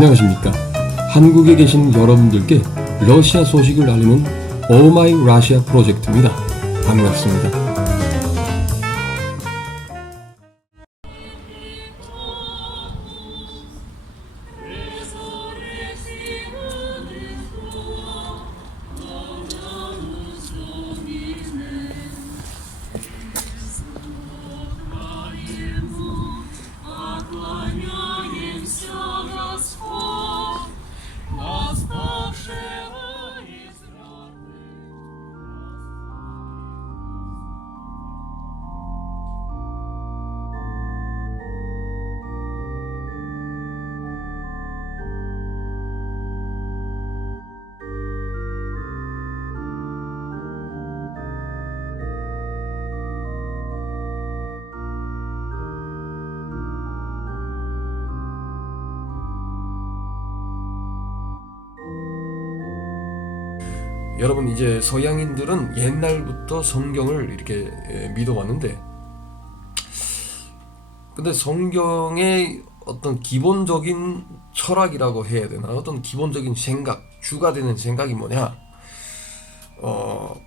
안녕하십니까. 한국에 계신 여러분들께 러시아 소식을 알리는 오마이 러시아 프로젝트입니다. 반갑습니다. 여러분, 이제 서양인들은 옛날부터 성경을 이렇게 믿어왔는데, 근데 성경의 어떤 기본적인 철학이라고 해야 되나, 어떤 기본적인 생각, 주가 되는 생각이 뭐냐,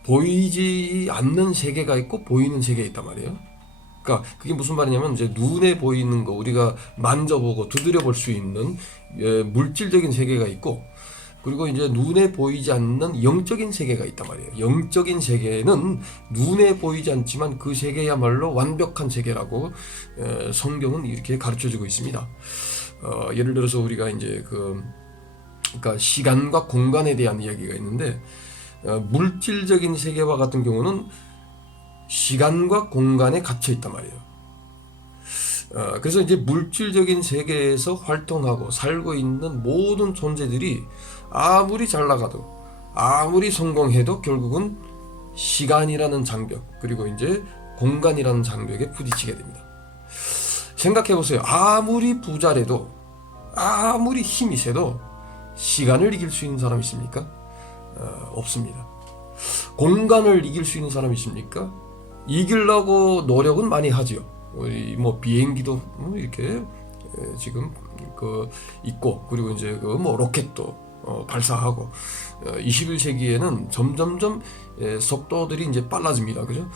보이지 않는 세계가 있고 보이는 세계가 있단 말이에요. 그러니까 그게 무슨 말이냐면, 이제 눈에 보이는 거, 우리가 만져보고 두드려 볼 수 있는 물질적인 세계가 있고, 그리고 이제 눈에 보이지 않는 영적인 세계가 있단 말이에요. 영적인 세계는 눈에 보이지 않지만 그 세계야말로 완벽한 세계라고 성경은 이렇게 가르쳐주고 있습니다. 예를 들어서 우리가 이제 그러니까 시간과 공간에 대한 이야기가 있는데, 물질적인 세계와 같은 경우는 시간과 공간에 갇혀 있단 말이에요. 그래서 이제 물질적인 세계에서 활동하고 살고 있는 모든 존재들이 아무리 잘 나가도, 아무리 성공해도 결국은 시간이라는 장벽, 그리고 이제 공간이라는 장벽에 부딪히게 됩니다. 생각해 보세요. 아무리 부자래도, 아무리 힘이 세도 시간을 이길 수 있는 사람 있습니까? 없습니다. 공간을 이길 수 있는 사람 있습니까? 이기려고 노력은 많이 하지요. 우리 뭐 비행기도 이렇게 지금 있고, 그리고 이제 로켓도 발사하고, 21세기에는 점점점 속도들이 이제 빨라집니다. 그죠?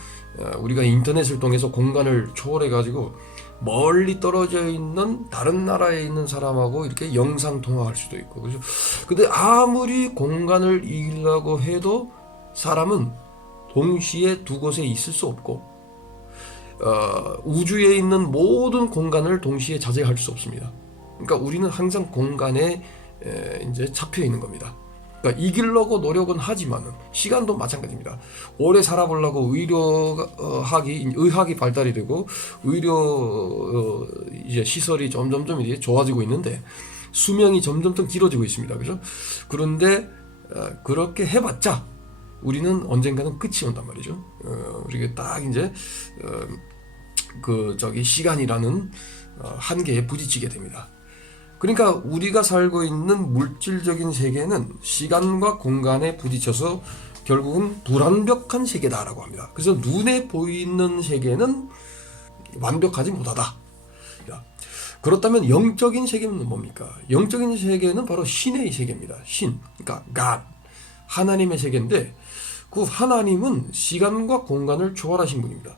우리가 인터넷을 통해서 공간을 초월해 가지고 멀리 떨어져 있는 다른 나라에 있는 사람하고 이렇게 영상 통화할 수도 있고, 그죠? 근데 아무리 공간을 이기려고 해도 사람은 동시에 두 곳에 있을 수 없고, 우주에 있는 모든 공간을 동시에 차지할 수 없습니다. 그러니까 우리는 항상 공간에 이제 잡혀 있는 겁니다. 그러니까 이기려고 노력은 하지만은, 시간도 마찬가지입니다. 오래 살아보려고 의학이 발달이 되고 의료 이제 시설이 점점점 이제 좋아지고 있는데, 수명이 점점점 길어지고 있습니다. 그죠? 그런데 그렇게 해봤자 우리는 언젠가는 끝이 온단 말이죠. 우리가 딱 이제 시간이라는 한계에 부딪히게 됩니다. 그러니까 우리가 살고 있는 물질적인 세계는 시간과 공간에 부딪혀서 결국은 불완벽한 세계다라고 합니다. 그래서 눈에 보이는 세계는 완벽하지 못하다. 그렇다면 영적인 세계는 뭡니까? 영적인 세계는 바로 신의 세계입니다. 신, 그러니까 God, 하나님의 세계인데, 그 하나님은 시간과 공간을 초월하신 분입니다.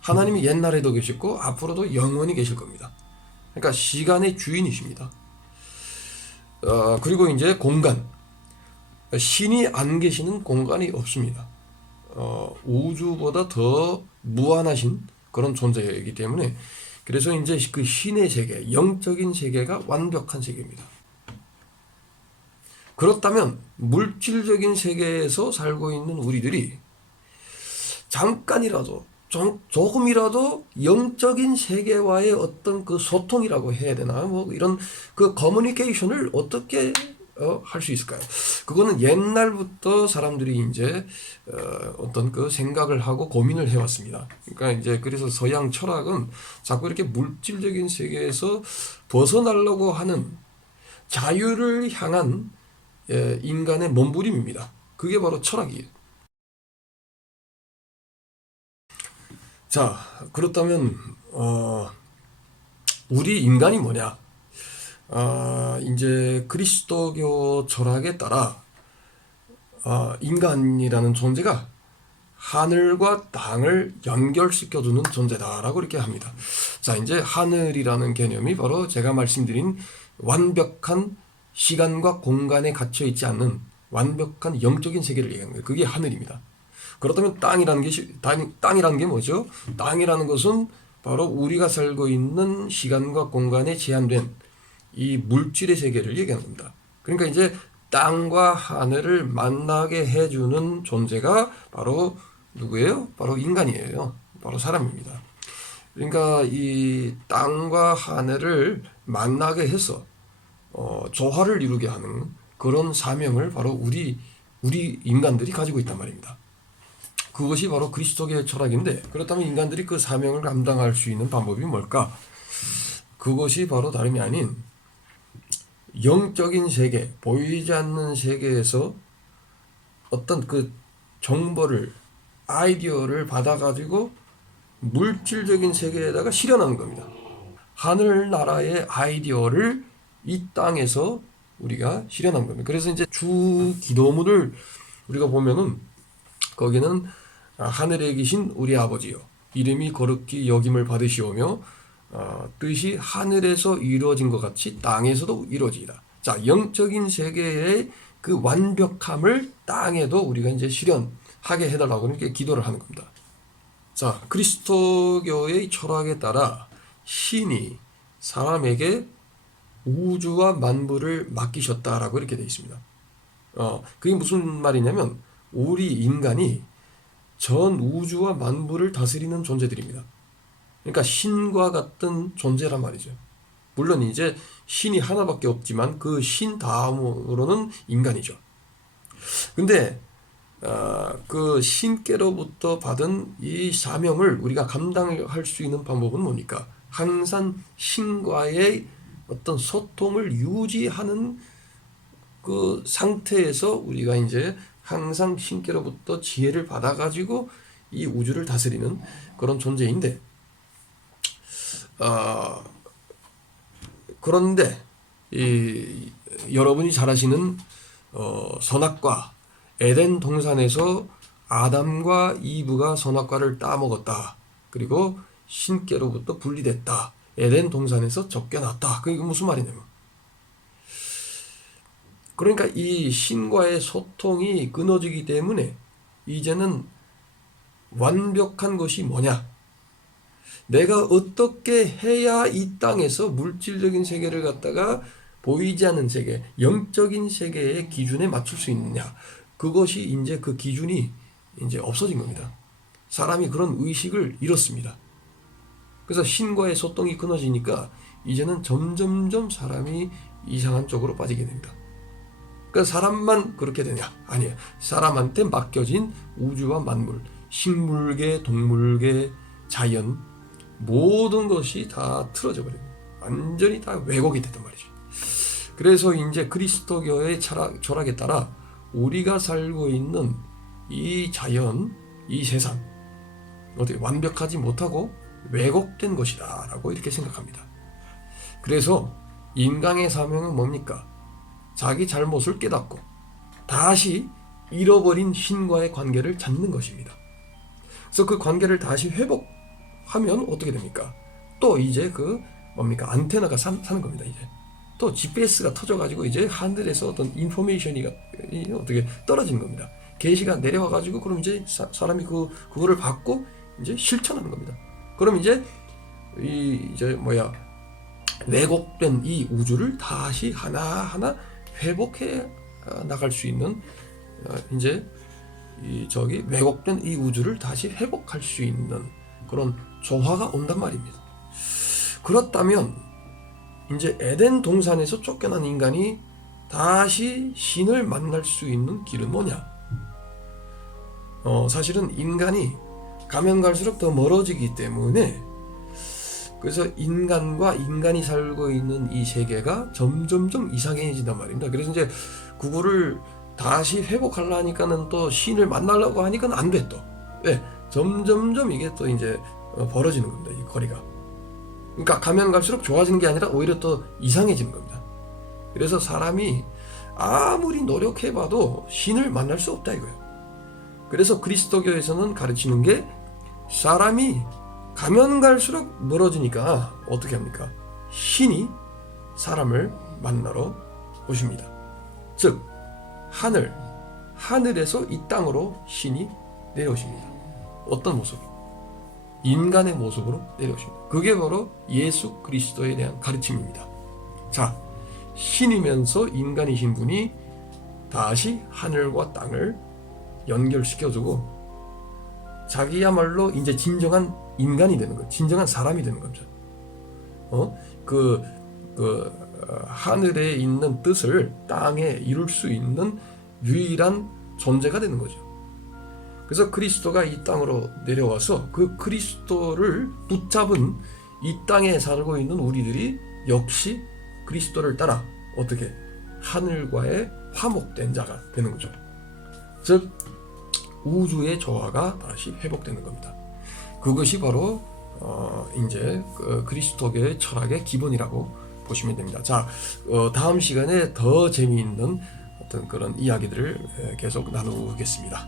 하나님이 옛날에도 계셨고 앞으로도 영원히 계실 겁니다. 그러니까 시간의 주인이십니다. 그리고 이제 공간, 신이 안 계시는 공간이 없습니다. 우주보다 더 무한하신 그런 존재이기 때문에, 그래서 이제 그 신의 세계, 영적인 세계가 완벽한 세계입니다. 그렇다면 물질적인 세계에서 살고 있는 우리들이 잠깐이라도, 조금이라도 영적인 세계와의 어떤 그 소통이라고 해야 되나, 뭐 이런 그 커뮤니케이션을 어떻게 할 수 있을까요? 그거는 옛날부터 사람들이 이제 어떤 그 생각을 하고 고민을 해왔습니다. 그러니까 이제 그래서 서양 철학은 자꾸 이렇게 물질적인 세계에서 벗어나려고 하는 자유를 향한 인간의 몸부림입니다. 그게 바로 철학이에요. 자, 그렇다면 우리 인간이 뭐냐? 이제 그리스도교 철학에 따라 인간이라는 존재가 하늘과 땅을 연결시켜주는 존재다라고 이렇게 합니다. 자, 이제 하늘이라는 개념이 바로 제가 말씀드린 완벽한 시간과 공간에 갇혀 있지 않는 완벽한 영적인 세계를 얘기하는 거예요. 그게 하늘입니다. 그렇다면 땅이라는 게 뭐죠? 땅이라는 것은 바로 우리가 살고 있는 시간과 공간에 제한된 이 물질의 세계를 얘기하는 겁니다. 그러니까 이제 땅과 하늘을 만나게 해주는 존재가 바로 누구예요? 바로 인간이에요. 바로 사람입니다. 그러니까 이 땅과 하늘을 만나게 해서 조화를 이루게 하는 그런 사명을 바로 우리 인간들이 가지고 있단 말입니다. 그것이 바로 그리스도교의 철학인데, 그렇다면 인간들이 그 사명을 감당할 수 있는 방법이 뭘까? 그것이 바로 다름이 아닌 영적인 세계, 보이지 않는 세계에서 어떤 그 정보를, 아이디어를 받아가지고 물질적인 세계에다가 실현하는 겁니다. 하늘나라의 아이디어를 이 땅에서 우리가 실현한 겁니다. 그래서 이제 주 기도문을 우리가 보면은 거기는 하늘에 계신 우리 아버지요, 이름이 거룩히 여김을 받으시오며 뜻이 하늘에서 이루어진 것 같이 땅에서도 이루어지이다. 자, 영적인 세계의 그 완벽함을 땅에도 우리가 이제 실현하게 해달라고 이렇게 기도를 하는 겁니다. 자, 그리스도교의 철학에 따라 신이 사람에게 우주와 만물을 맡기셨다라고 이렇게 되어 있습니다. 그게 무슨 말이냐면 우리 인간이 전 우주와 만물을 다스리는 존재들입니다. 그러니까 신과 같은 존재란 말이죠. 물론 이제 신이 하나밖에 없지만 그 신 다음으로는 인간이죠. 근데 그 신께로부터 받은 이 사명을 우리가 감당할 수 있는 방법은 뭡니까? 항상 신과의 어떤 소통을 유지하는 그 상태에서 우리가 이제 항상 신께로부터 지혜를 받아가지고 이 우주를 다스리는 그런 존재인데, 그런데 여러분이 잘 아시는 선악과, 에덴 동산에서 아담과 이브가 선악과를 따먹었다. 그리고 신께로부터 분리됐다. 에덴 동산에서 쫓겨났다. 그게 무슨 말이냐면, 그러니까 이 신과의 소통이 끊어지기 때문에 이제는 완벽한 것이 뭐냐? 내가 어떻게 해야 이 땅에서 물질적인 세계를 갖다가 보이지 않는 세계, 영적인 세계의 기준에 맞출 수 있느냐? 그것이 이제 그 기준이 이제 없어진 겁니다. 사람이 그런 의식을 잃었습니다. 그래서 신과의 소통이 끊어지니까 이제는 점점점 사람이 이상한 쪽으로 빠지게 됩니다. 그러니까 사람만 그렇게 되냐? 아니에요. 사람한테 맡겨진 우주와 만물, 식물계, 동물계, 자연, 모든 것이 다 틀어져 버립니다. 완전히 다 왜곡이 됐단 말이죠. 그래서 이제 그리스도교의 철학에 따라 우리가 살고 있는 이 자연, 이 세상, 어떻게 완벽하지 못하고 왜곡된 것이다 라고 이렇게 생각합니다. 그래서 인간의 사명은 뭡니까? 자기 잘못을 깨닫고 다시 잃어버린 신과의 관계를 찾는 것입니다. 그래서 그 관계를 다시 회복하면 어떻게 됩니까? 또 이제 그 뭡니까? 안테나가 사는 겁니다. 이제 또 GPS가 터져가지고 이제 하늘에서 어떤 인포메이션이 어떻게 떨어지는 겁니다. 계시가 내려와가지고 그럼 이제 사람이 그거를 받고 이제 실천하는 겁니다. 그럼 이제 왜곡된 이 우주를 다시 하나하나 회복해 나갈 수 있는 이제 왜곡된 이 우주를 다시 회복할 수 있는 그런 조화가 온단 말입니다. 그렇다면 이제 에덴 동산에서 쫓겨난 인간이 다시 신을 만날 수 있는 길은 뭐냐? 사실은 인간이 가면 갈수록 더 멀어지기 때문에, 그래서 인간과 인간이 살고 있는 이 세계가 점점점 이상해진단 말입니다. 그래서 이제 그거를 다시 회복하려니까는 또 신을 만나려고 하니까는 안 돼 또. 왜? 점점점 이게 또 이제 벌어지는 겁니다. 이 거리가. 그러니까 가면 갈수록 좋아지는 게 아니라 오히려 또 이상해지는 겁니다. 그래서 사람이 아무리 노력해봐도 신을 만날 수 없다 이거예요. 그래서 그리스도교에서는 가르치는 게 사람이 가면 갈수록 멀어지니까 어떻게 합니까? 신이 사람을 만나러 오십니다. 즉 하늘에서 이 땅으로 신이 내려오십니다. 어떤 모습? 인간의 모습으로 내려오십니다. 그게 바로 예수 그리스도에 대한 가르침입니다. 자, 신이면서 인간이신 분이 다시 하늘과 땅을 연결시켜주고 자기야말로 이제 진정한 인간이 되는 거예요. 진정한 사람이 되는 겁니다. 하늘에 있는 뜻을 땅에 이룰 수 있는 유일한 존재가 되는 거죠. 그래서 그리스도가 이 땅으로 내려와서 그 그리스도를 붙잡은 이 땅에 살고 있는 우리들이 역시 그리스도를 따라 어떻게 하늘과의 화목된 자가 되는 거죠. 즉 우주의 조화가 다시 회복되는 겁니다. 그것이 바로 이제 그리스도교의 철학의 기본이라고 보시면 됩니다. 자, 다음 시간에 더 재미있는 어떤 그런 이야기들을 계속 나누겠습니다.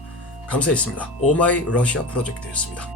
감사했습니다. 오마이 러시아 프로젝트였습니다.